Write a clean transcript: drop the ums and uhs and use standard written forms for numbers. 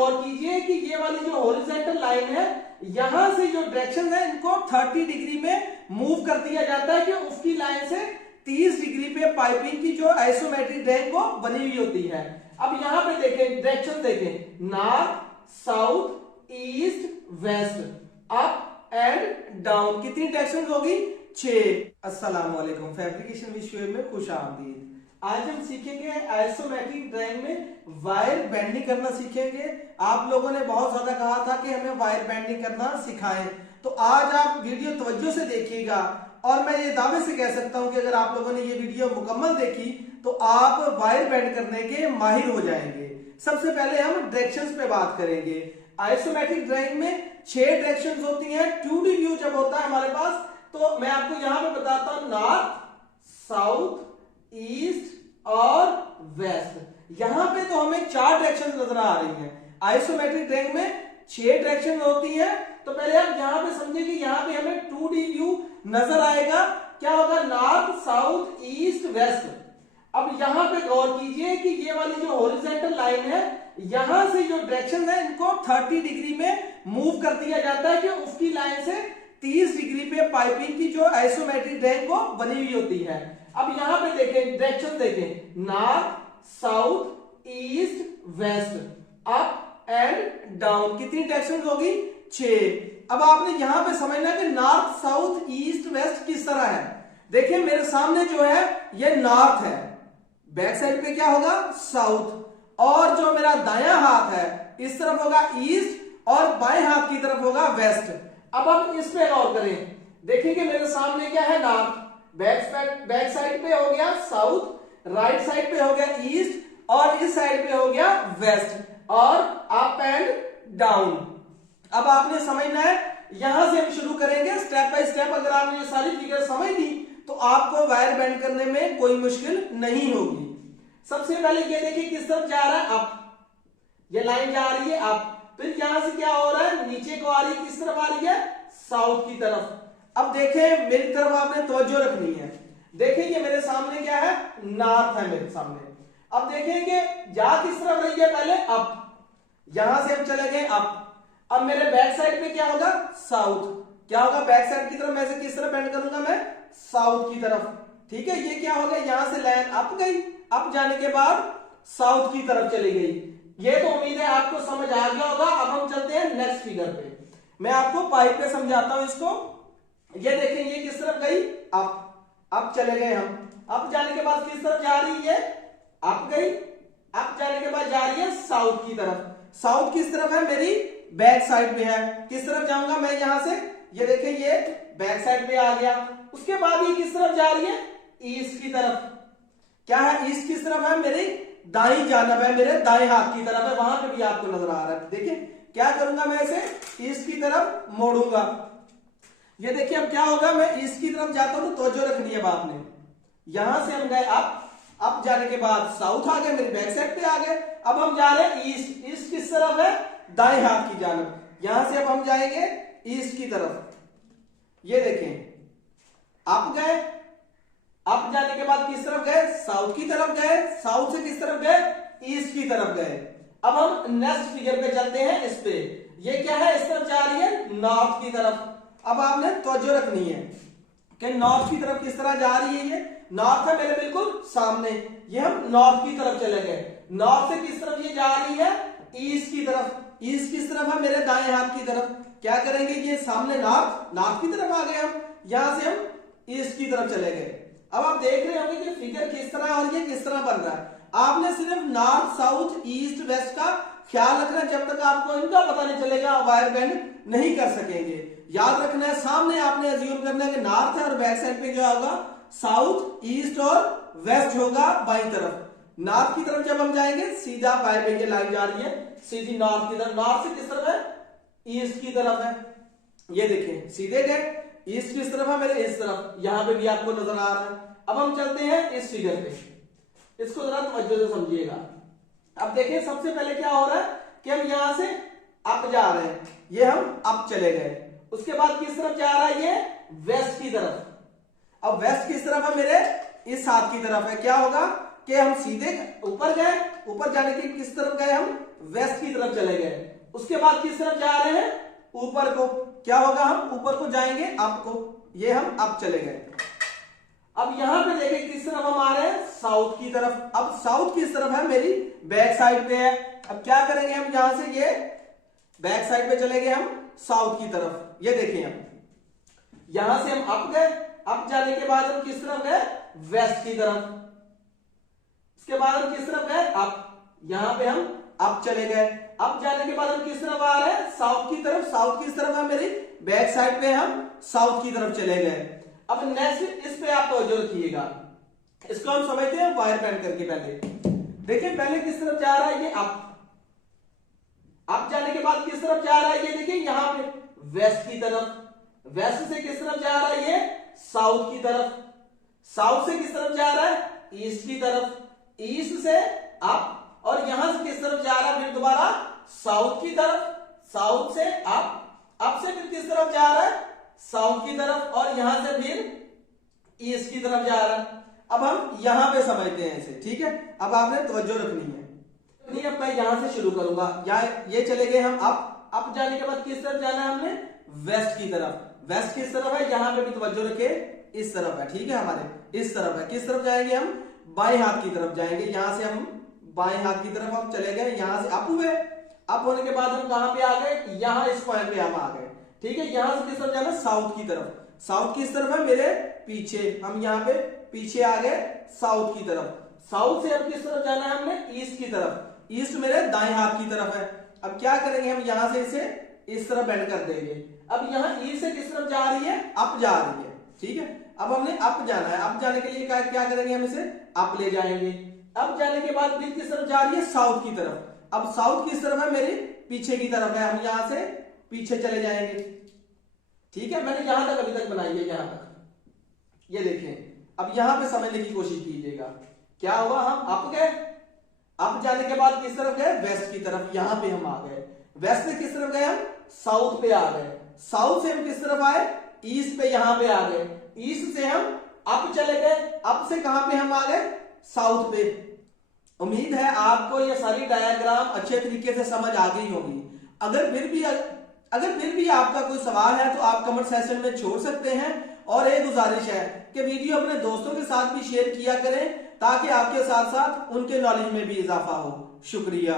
गौर कीजिए कि ये वाली जो हॉरिजॉन्टल लाइन है, यहां से जो डायरेक्शन है इनको 30 डिग्री में मूव कर दिया जाता है कि उसकी लाइन से 30 डिग्री पे पाइपिंग की जो आइसोमेट्रिक ड्राइंग वो बनी हुई होती है। अब यहां पे देखें, डायरेक्शन देखें, north south east west, up and down, कितनी डायरेक्शन होगी? 6। अस्सलाम वालेकुम, फैब्रिकेशन विषय में खुश आमदीद। आज हम सीखेंगे आइसोमेट्रिक ड्राइंग में वायर बेंडिंग करना सीखेंगे। आप लोगों ने बहुत ज्यादा कहा था कि हमें वायर बेंडिंग करना सिखाएं, तो आज आप वीडियो तवज्जो से देखिएगा और मैं ये दावे से कह सकता हूं कि अगर आप लोगों ने ये वीडियो मुकम्मल देखी तो आप वायर बेंड करने के माहिर हो जाएंगे। सबसे पहले हम डायरेक्शंस पे बात करेंगे। आइसोमेट्रिक ड्राइंग में 6 डायरेक्शंस होती हैं। 2D व्यू जब होता है हमारे पास तो मैं आपको यहां पे बताता हूं, नॉर्थ साउथ ईस्ट और वेस्ट। यहां पे तो हमें 4 डायरेक्शन नजर आ रही हैं। आइसोमेट्रिक ड्राइंग में 6 डायरेक्शन होती हैं। तो पहले आप यहां पे समझे कि यहां पे हमें 2D व्यू नजर आएगा। क्या होगा? North south east west. अब यहां पे गौर कीजिए कि ये वाली जो हॉरिजॉन्टल लाइन है, यहां से जो डायरेक्शन है इनको 30 डिग्री में मूव कर दिया जाता है कि उसकी लाइन से 30 डिग्री पे पाइपिंग की जो आइसोमेट्रिक ड्राइंग वो बनी हुई होती है। अब यहां पे देखें, डायरेक्शन देखें, north south east west, up and down, कितनी डायरेक्शन होगी? 6। अब आपने यहां पे समझना है कि नॉर्थ साउथ ईस्ट वेस्ट किस तरह है। देखिए मेरे सामने जो है ये नॉर्थ है, बैक साइड पे क्या होगा? साउथ, और जो मेरा दायां हाथ है इस तरफ होगा ईस्ट और बाएं हाथ की तरफ होगा वेस्ट। अब हम इस पे गौर करें, देखेंगे मेरे सामने क्या है? नॉर्थ, बैक साइड पे हो गया साउथ, राइट साइड पे हो गया ईस्ट और इस साइड पे हो गया वेस्ट, और अप एंड डाउन। अब आपने समझना है, यहां से हम शुरू करेंगे स्टेप बाय स्टेप। अगर आपने ये सारी फिगर समझ ली तो आपको वायर बेंड करने में कोई मुश्किल नहीं होगी। सबसे पहले ये देखिए किस तरफ जा रहा है? अप, ये लाइन जा रही है अप। फिर यहां से क्या हो रहा है? नीचे को आ रही है, किस तरफ आ रही है? साउथ की तरफ। अब देखें मेरी तरफ आपने तवज्जो रखनी है। देखेंगे मेरे सामने क्या है? नॉर्थ है मेरे सामने। अब देखेंगे जा किस तरफ रही है? पहले अप, यहां से हम चले गए अप। अब मेरे बैक साइड पे क्या होगा? साउथ। क्या होगा? बैक साइड की तरफ मैं से किस तरफ बेंड करूंगा? मैं साउथ की तरफ। ठीक है, ये क्या हो गया? यहां से लाइन अप गई, अप जाने के बाद साउथ की तरफ चली गई। ये तो उम्मीद है आपको समझ आ गया होगा। अब हम चलते हैं नेक्स्ट फिगर पे। मैं आपको पाइप पे समझाता हूं इसको। ये देखें ये किस तरफ गई? अप चले गए हम। अप जाने के बाद किस तरफ जा रही है? अप गई। अप जाने के बाद जा रही है साउथ की तरफ। साउथ किस तरफ है? मेरी बैक साइड में है। किस तरफ जाऊंगा मैं यहां से? ये देखें ये बैक साइड पे आ गया। उसके बाद ये किस तरफ जा रही है? ईस्ट की तरफ। क्या है? ईस्ट किस तरफ है? मेरी दाई जानब है, मेरे दाएं हाथ की तरफ है। वहां पे भी आपको नजर आ रहा है। देखिए क्या करूंगा मैं इसे ईस्ट की तरफ मोड़ूंगा। ये देखिए अब क्या होगा? मैं ईस्ट की तरफ जाता हूं तो तवज्जो रखनी है बात ने। यहां से हम गए अप जाने के बाद साउथ आ गए, मेरी बैक साइड पे आ गए। अब हम जा रहे हैं ईस्ट। ईस्ट किस तरफ है? दाएं हाथ की जानब। यहां से अब हम जाएंगे ईस्ट की तरफ। ये देखें अप गए, अप जाने के बाद किस तरफ गए? साउथ की तरफ गए। साउथ से किस तरफ गए? ईस्ट की तरफ गए। अब हम नेक्स्ट फिगर पे चलते हैं। इस पे ये क्या है? इस तरफ जा रही है नॉर्थ की तरफ। अब आपने तवज्जो रखनी है कि नॉर्थ की तरफ किस तरह जा रही है। ये नॉर्थ है मेरे बिल्कुल सामने, ये हम नॉर्थ की तरफ चले गए। नॉर्थ से किस तरफ ये जा रही है? ईस्ट की तरफ। ईस्ट किस तरफ है? मेरे दाएं हाथ की तरफ। क्या करेंगे? ये सामने नॉर्थ की तरफ आ गए हम, यहां से हम ईस्ट की तरफ चले गए। अब आप देख रहे होंगे कि फिगर किस तरह और ये किस तरह बन रहा है। आपने सिर्फ नॉर्थ साउथ ईस्ट वेस्ट का ख्याल रखना। जब तक आपको इनका पता नहीं चलेगा वायर बेंड नहीं कर सकेंगे। याद रखना है सामने आपने अज्यूम करना है कि नॉर्थ है और बैक साइड पे क्या होगा? साउथ ईस्ट और वेस्ट होगा बाईं तरफ। नॉर्थ की तरफ जब हम जाएंगे सीधा बाएं पे ये लाइन जा रही है सीधी नॉर्थ की तरफ। नॉर्थ से किस तरफ है? ईस्ट की तरफ है। ये देखें सीधे गए। ईस्ट किस तरफ है? मेरे इस तरफ। यहां पे भी आपको नजर आ रहा है। अब हम चलते हैं इस फिगर पे, इसको जरा तवज्जो से समझिएगा। अब देखिए सबसे पहले क्या हो रहा है कि हम यहां से अप जा रहे हैं। ये हम अप चले गए। उसके बाद किस तरफ जा रहा है? ये वेस्ट की तरफ। अब वेस्ट किस तरफ है? मेरे इस हाथ की तरफ है। क्या होगा कि हम सीधे ऊपर गए। ऊपर जाने के किस तरफ गए? हम वेस्ट की तरफ चले गए। उसके बाद किस तरफ जा रहे हैं, ऊपर को। क्या होगा, हम ऊपर को जाएंगे, अप को, ये हम अप चले गए। अब यहां पे देखें किस तरफ हम आ रहे हैं, साउथ की तरफ। अब साउथ किस तरफ है, मेरी बैक साइड पे है। अब क्या करेंगे हम, यहां से ये बैक साइड पे चले गए हम साउथ की तरफ। ये देखिए हम यहां से हम अप गए, अप जाने के बाद हम किस तरफ गए, वेस्ट की तरफ। इसके बाद हम किस तरफ गए, अप। यहां पे हम अप चले गए। अप जाने के बाद हम किस तरफ आ रहे हैं, साउथ की तरफ। साउथ किस तरफ है, मेरी बैक साइड पे हम साउथ की तरफ चले गए। अब नेक्स्ट इस पे आप तवज्जो रखिएगा, इसको हम समझते हैं वायर बैंड करके। पहले देखिए, पहले किस तरफ जा रहा है, ये अप। अप जाने के बाद किस तरफ जा रहा है, ये देखिए यहां पे वेस्ट की तरफ। वेस्ट से किस तरफ जा रहा है, ये साउथ की तरफ। साउथ से किस तरफ जा रहा है, ईस्ट की तरफ। ईस्ट से अप, और यहां से किस तरफ जा रहा है, फिर दोबारा साउथ की तरफ। साउथ से अप, अप से फिर किस तरफ जा रहा है, साउथ की तरफ, और यहां से फिर ईस्ट की तरफ जा रहा है। अब हम यहां पे समझते हैं इसे, ठीक है। अब आपने तवज्जो रखनी है। नहीं, अब मैं यहां से शुरू करूंगा। ये चले गए हम अप जाने के बाद किस तरफ जाना है हमने, वेस्ट की तरफ। वेस्ट किस तरफ है, यहां पे भी तवज्जो रखे, इस तरफ है, ठीक है, हमारे इस तरफ है। किस तरफ जाएंगे हम, बाएं हाथ की तरफ जाएंगे। यहां से हम बाएं हाथ की तरफ हम चले गए, यहां से अप हुए। अप होने के बाद हम कहां पे आ गए, यहां इस पॉइंट पे हम आ गए, ठीक है। यहां से किस तरफ जाना, साउथ की तरफ। साउथ किस तरफ है, मेरे पीछे। हम यहां पे पीछे आ गए साउथ की तरफ। साउथ से अब किस तरफ जाना है हमने, ईस्ट की तरफ। ईस्ट मेरे दाएं हाथ की तरफ है। अब क्या करेंगे हम, यहां से इसे इस तरफ बेंड कर देंगे। अब यहां ईस्ट से किस तरफ जा रही है, अप जा रही है, ठीक है। अब हमने अप जाना है। अप जाने के लिए क्या करेंगे, हम इसे अप ले जाएंगे। अप जाने के बाद फिर किस तरफ जा रही है, साउथ की तरफ। अब साउथ किस तरफ है, मेरे पीछे की तरफ है। हम यहां से पीछे चले जाएंगे, ठीक है। मैंने यहां तक अभी तक बनाई है, यहां तक, ये देखें। अब यहां पे समझने की कोशिश कीजिएगा, क्या हुआ, हम अप गए। अप जाने के बाद किस तरफ गए, वेस्ट की तरफ। यहां पे हम आ गए। वेस्ट से किस तरफ गए, हम साउथ पे आ गए। साउथ से हम किस तरफ आए, ईस्ट पे, यहां पे आ गए। ईस्ट से हम अप चले गए। अप से कहां पे हम आ गए, साउथ पे। उम्मीद है आपको ये सारी डायग्राम अच्छे तरीके से समझ आ गई होगी। अगर फिर भी आपका कोई सवाल है तो आप कमेंट सेक्शन में छोड़ सकते हैं। और एक गुजारिश है कि वीडियो अपने दोस्तों के साथ भी शेयर किया करें, ताकि आपके साथ साथ उनके नॉलेज में भी इजाफा हो। शुक्रिया।